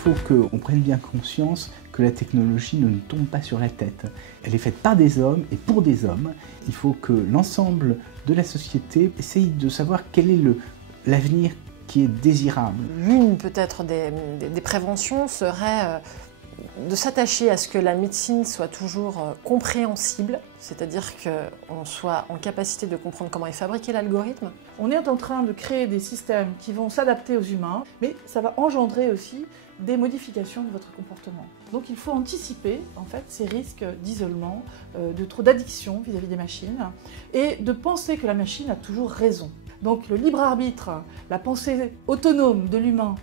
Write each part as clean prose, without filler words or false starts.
faut qu'on prenne bien conscience que la technologie ne nous tombe pas sur la tête. Elle est faite par des hommes et pour des hommes. Il faut que l'ensemble de la société essaye de savoir quel est l'avenir qui est désirable. L'une peut-être des préventions serait de s'attacher à ce que la médecine soit toujours compréhensible, c'est-à-dire qu'on soit en capacité de comprendre comment est fabriqué l'algorithme. On est en train de créer des systèmes qui vont s'adapter aux humains, mais ça va engendrer aussi des modifications de votre comportement. Donc il faut anticiper en fait ces risques d'isolement, de trop d'addiction vis-à-vis des machines, et de penser que la machine a toujours raison. Donc le libre arbitre, la pensée autonome de l'humain,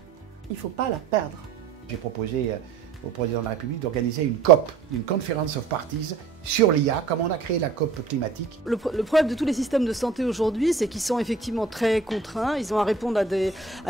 il ne faut pas la perdre. J'ai proposé au président de la République d'organiser une COP, une Conference of Parties, sur l'IA, comme on a créé la COP climatique. Le problème de tous les systèmes de santé aujourd'hui, c'est qu'ils sont effectivement très contraints. Ils ont à répondre à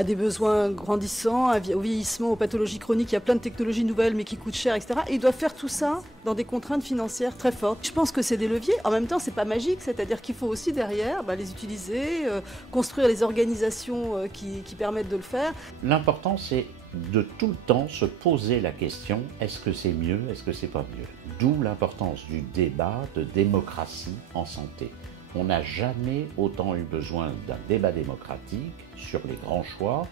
des besoins grandissants, au vieillissement, aux pathologies chroniques. Il y a plein de technologies nouvelles mais qui coûtent cher, etc. Et ils doivent faire tout ça dans des contraintes financières très fortes. Je pense que c'est des leviers. En même temps, c'est pas magique. C'est-à-dire qu'il faut aussi derrière les utiliser, construire les organisations qui permettent de le faire. L'important, c'est de tout le temps se poser la question, est-ce que c'est mieux, est-ce que c'est pas mieux? D'où l'importance du débat de démocratie en santé. On n'a jamais autant eu besoin d'un débat démocratique sur les grands choix,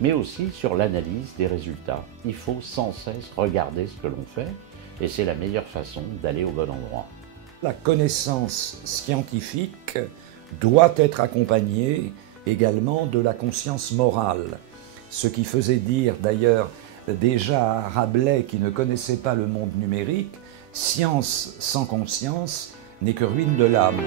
mais aussi sur l'analyse des résultats. Il faut sans cesse regarder ce que l'on fait, et c'est la meilleure façon d'aller au bon endroit. La connaissance scientifique doit être accompagnée également de la conscience morale. Ce qui faisait dire d'ailleurs déjà à Rabelais, qui ne connaissait pas le monde numérique, « Science sans conscience n'est que ruine de l'âme ».